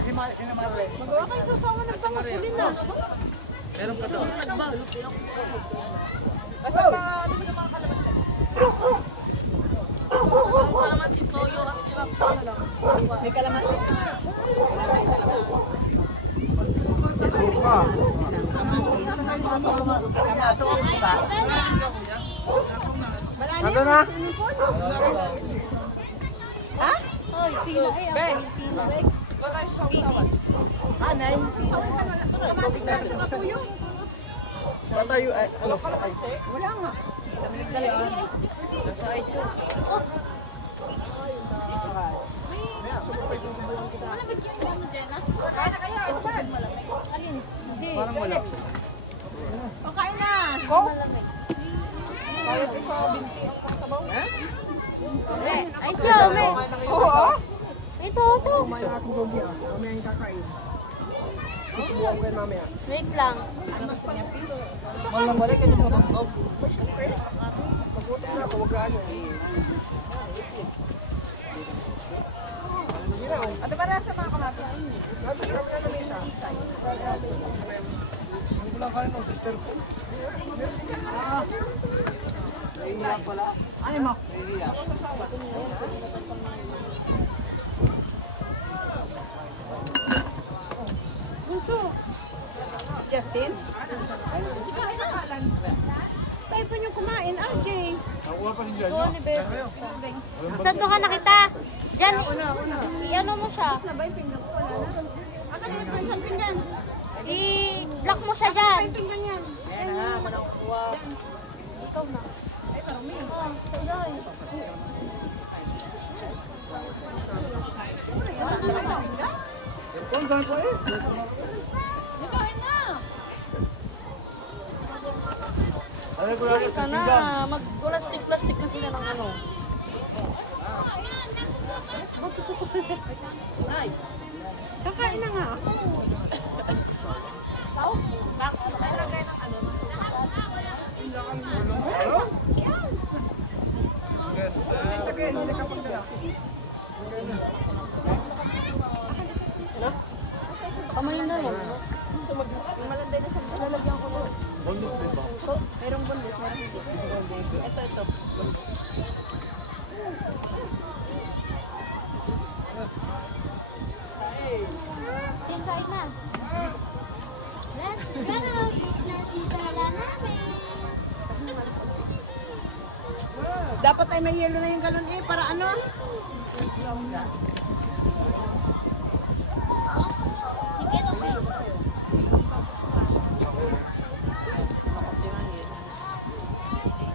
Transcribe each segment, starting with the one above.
si Marlene. Magawa kayo sasawa ng pangusulin na. Meron pa to. Basta pa, ano sa mga kalamansi? Kalamansi, toyo, at saka ano lang. May kalamansi. Suka. Ano na? Ha? Hoy, pila ay Ben. ako. Wala yung sawa-sawa. Anay. Kamatis lang sa katuyo. Patayo ay ano? Wala nga. Kami nagdala. Ano ba yung mo, Jenna? Kain na kayo. Ano ba? Hindi. Parang wala. Pakain na. Go. Kaya ito sa binti ang sabaw. Ay, siya, may. Oo. Ito. Wait lang. Walang wala ka nung marunong. Ano ba nasa mga kamatis? Hindi ko lang kaya ng sister ko. Naiiyak pala. Ano mo? Naiiyak. Justin? Tayo pa niyong kumain, RJ. Nakuha pa rin dyan. Doon ni Bebe. Saan doon ka nakita? Diyan, i-ano mo siya. Aka na yung isang pinggan. I-block mo siya dyan. Yung pinggan yan. Ayan na nga, walang kuha. Ikaw na. Ay, parang may. Kung saan pa eh? Ikain na. Alam ko lang Ka na. Mag-plastic na sila ng ano. Ay. Kakain na nga ako. Tao? Yes. Tagay, hindi ka pagdala. Kamay na yan. So, malanday na sa lalagyan ko doon. Bundok din ba? So, merong bundes, merong hindi. Ito. Kain na. Let's go! Nasitala namin. Dapat ay may yelo na yung galon eh, para ano? Sige, okay.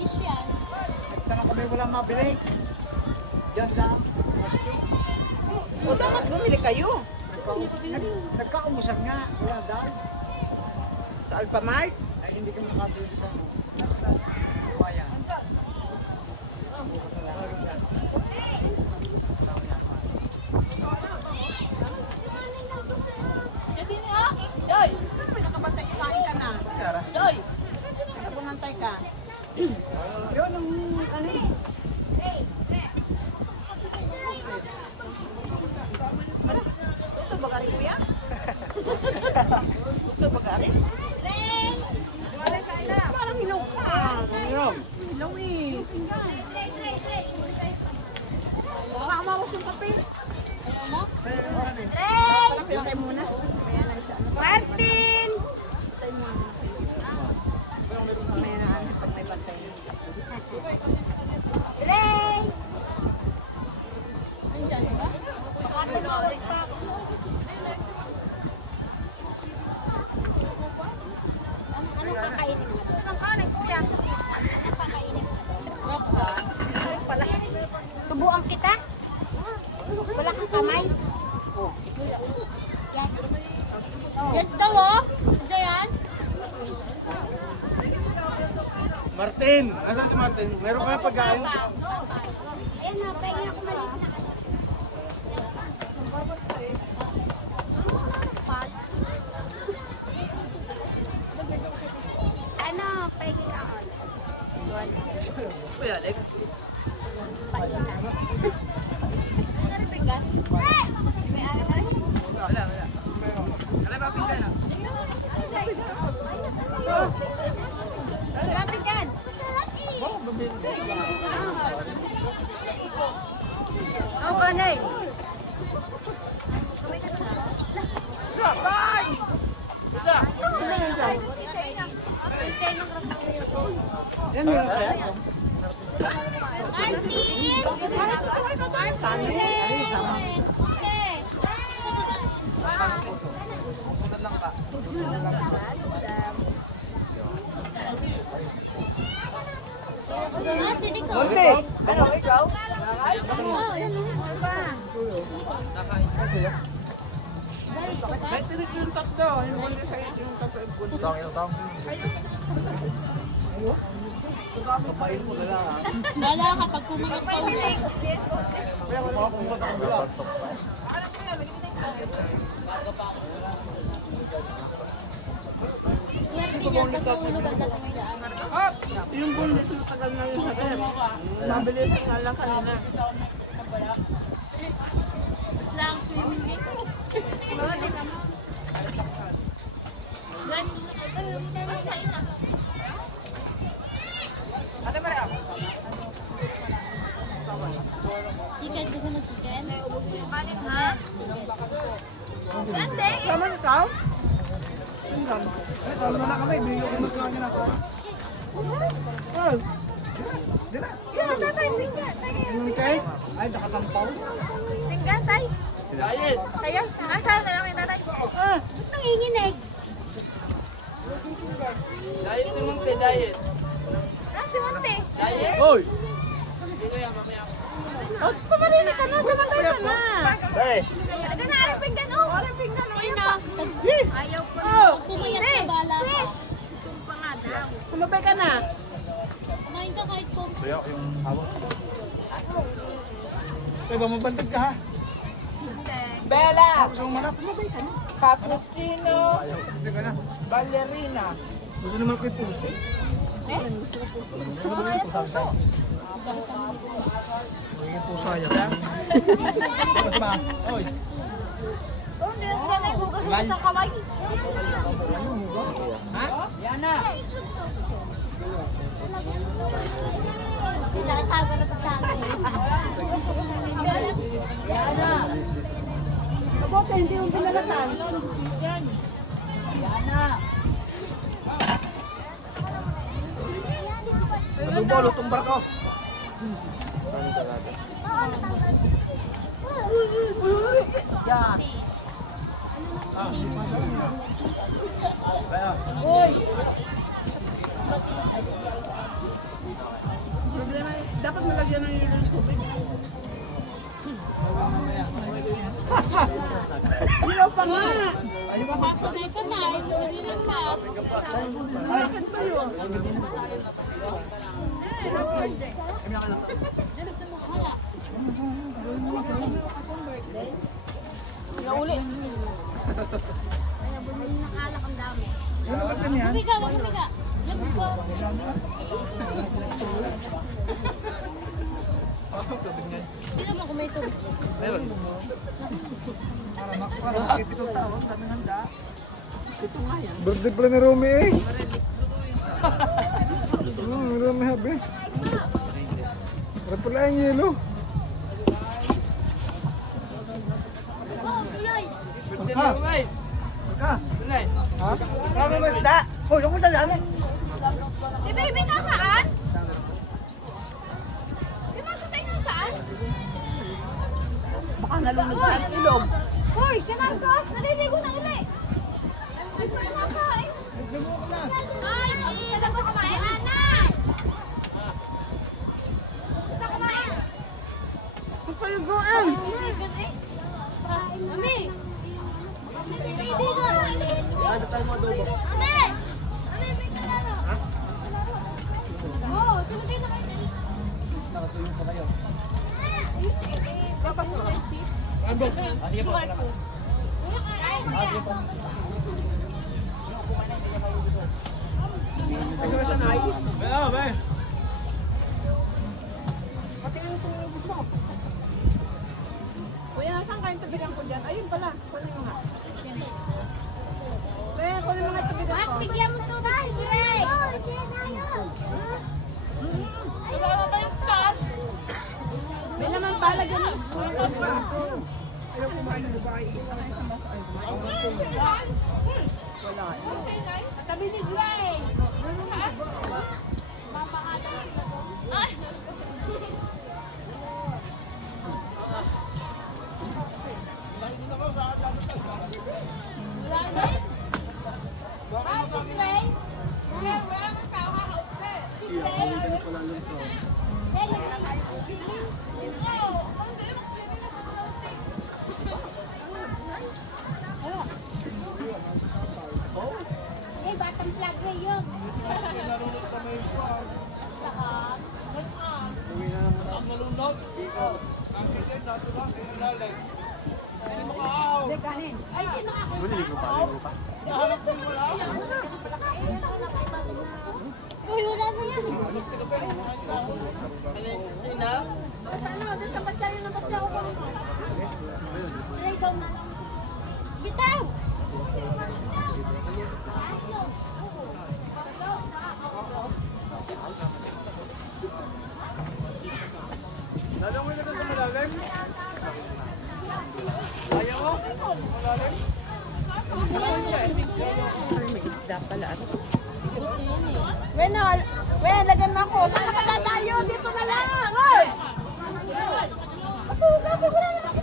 Fish yan. Saka kami walang mabili. Yan lang. O dapat bumili kayo. Nagkaumusap nga. Wala daw. Sa Alphamart. Ay hindi kami nakasuli sa ano. Kaya. Sige na. Joy! May nakabantay, kumain ka na. Joy! Nabumantay ka. Yun, ano eh. Ito ba gari kuya? Ito ba gari? Parang hilaw ka. Hilaw? Hilaw eh. Baka amawas yung kape. Ayaw mo? Parang pinatay muna. Martin! Pinatay muna. May naanin pag may bantay. Ray! Nandyan ba? Anong kakainin mo? Anong kanin, kuya? Anong kakainin mo? Rock ka? Pala. Subuan kita? Wala kang kamay? Yan. Yan daw oh. Diyan. Martin! Asan si Martin? Meron ka na pagkain? Ayan na, pahinga ako maliit na. Ano, pahinga ako. Kuya Alex? Pahinga. Ano rin pinggan? May araw na rin. Wala. May tinig yung tatlo. Yung buntis sa yung tatlo yung buntis. Wala kapag pumunod pa ulit. Swerte niya pag nahulog ang dating daan. Ah! Yung buntis na tagal na yung sakit. Mabilis nga lang kanina. Lang swimming lake. Chicken, gusto mo chicken? Ha? Gande! Sama na ikaw? Talo na kami, bigyan ko magkakain na ako. Oh. Yeah, tatay, tinggan. Yung cake? Ay, nakatampaw. Tinggan, tay. Diet! Tayo, saan na lang yung tatay? Ah! Nanginginig. Diet si Monte, diet! Si Monte. Diet! Hoy! Oh, pamarinig ka na. Sumagay ka na. Hey! Ano na, aring pinggan, oh. Aring pinggan, oh. Sino? Ayaw ko na. Oh! Pag pumayat ka, bala ka. Kumabay ka na. Kumain ka kahit kung... Hoy, bumabantag ka ha? Bella! Gusto mong manap? Cappuccino! Hindi ka na. Ballerina! Gusto naman ko yung puso. Eh? Kumayat puso. Magiging puso ayaw. Ma, hoy. Oh, hindi na hugas mo sa kamay. Ha? Yana! Pinakatago na sa akin. Yana! Mabuti, hindi yung pinalatan. Yana! Nabubo, lutong barko. Yan! Uy! Problema, dapat malagyan ng yung tubig. Ilaw pa nga! Patay ka na. Isulilan ka. Bakit ba yun? Wala. Nauli. Nakalak ang dami. Ano ba yan? Humiga, wag humiga. Diyan ko. Hindi naman kung may tubig. Meron. Para makikipitong tao, ang daming handa. Ito nga yan. Birthday pala ni Romy eh. Romy habi. Para pala yung yelo. Ha? Ha? Ha? Kaya mo isda? Hoy, yung punta dyan. Si baby nasaan? Si Marcos ay nasaan? Baka nalunod sa ilog. Hoy, si Marcos! Naliligo na uli! Ay, pa kumakain! Ay, sa lang siya kumain? Ana! Gusto kumain? Kapaliguan! Mami! Si baby ko! Ano tayo mo adobo? Mami! Mami, may kalaro! Ha? Oo, sino kayo nakain? Nakatulong pa kayo. Kapag mo kayo siya? Sige po. Ano siya na ay? Kaya ba? Pati yung tumibos mo. Kuya, saan kayong tubigan ko dyan? Ayun pala. Kunin mo nga. Kuya, kunin mo nga tubigan ko. Bigyan mo to ba? Sige! Wala ba yung cut? May naman pala dyan. Ayaw kumain ng babae. Wala. Tabi ni Gray! Ay! Wala na? Ay, si Gray? Wala ka kakaupit. Si Gray? Uy, wala na yan. Doon sa batya yun na batya ko pa. Try daw na lang. Bitaw! Lalong mo na sa malalim? Ayaw mo? Malalim? May isda pala. Wen, lagan mo ako. Saan nakatatayo? Dito na lang. Oy! Ako, kasi wala na ako.